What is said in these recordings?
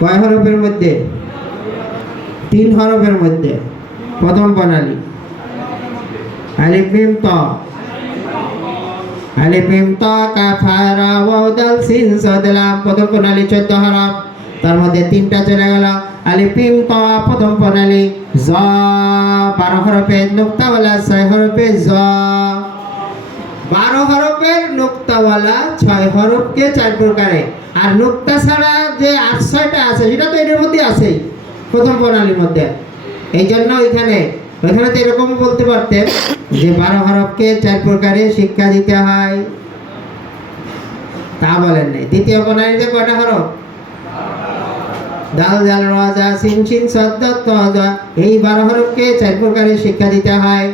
কয় হরফের মধ্যে? তিন হরফের মধ্যে। প্রথম প্রণালী। আলিফ ত। ত সিন প্রথম প্রণালী 14 হরফ। তার মধ্যে তিনটা চলে গেল। আলিফ, মিম, ত, প্রথম প্রণালী, জ। 12 হরফে নুক্তাওয়ালা 6 হরফে জ। বারো হরফের নোক্তাওয়ালা ছয় হরফকে চার প্রকারে। আর নোক্তা ছাড়া যে আট, ছয়টা আছে, সেটা তো এটার মধ্যে আছেই, প্রথম প্রণালীর মধ্যে। এই জন্য ওইখানে ওইখানে তো এরকম বলতে পারতেন যে বারো হরফকে চার প্রকারে শিক্ষা দিতে হয়। তা বলেন নাই। দ্বিতীয় প্রণালীতে কয়টা হরফ? দাল, জাল, রাজা, সিন সিন সদ্দ এই বারো হরফকে চার প্রকারে শিক্ষা দিতে হয়।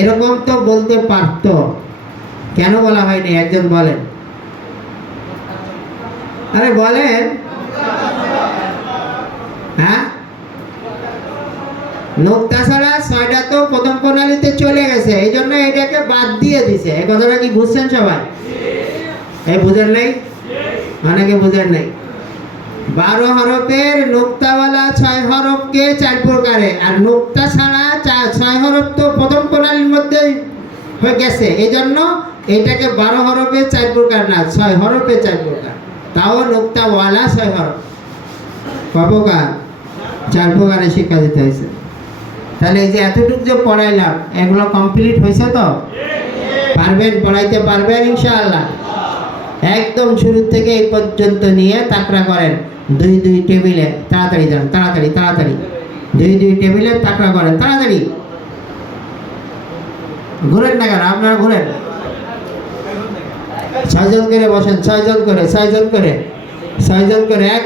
এরকম তো বলতে পারতো। কেন বলা হয়নি? একজন বলেন। আরে বলেন। হ্যাঁ? নোক্তা ছাড়া ছয়টা তো প্রথম প্রণালীতে চলে গেছে, এই জন্য এটাকে বাদ দিয়ে দিছে। এই কথাটা কি বুঝছেন সবাই? এই বুঝেন নাই? অনেকে বুঝেন নাই। বারো হরফের নোক্তাওয়ালা ছয় হরফকে চার প্রকারে, আর নোক্তা ছাড়া ছয় হরফ তো প্রথম প্রণালীর মধ্যে হয়ে গেছে। এই জন্য এটাকে বারো হরফে চার প্রকার না, ছয় হরফে চার প্রকার। তাও নোক্তাওয়ালা ছয় হরফ। কয় প্রকার? চার প্রকারে শিক্ষা দিতে হয়েছে। তাহলে এই যে এতটুকু যে পড়াইলাম, এগুলো কমপ্লিট হয়েছে তো? পারবেন, পড়াইতে পারবেন ইনশাআল্লাহ। একদম শুরু থেকে এই পর্যন্ত নিয়ে তাকড়া করেন। দুই দুই টেবিলে, তাড়াতাড়ি যান, তাড়াতাড়ি তাড়াতাড়ি। দুই দুই টেবিলে তাকড়া করেন, তাড়াতাড়ি। ঘুরেন না কেন? আপনারা ঘুরেন। ছয়জন করে বসেন ছয়জন করে ছয়জন করে ছয়জন করে, এক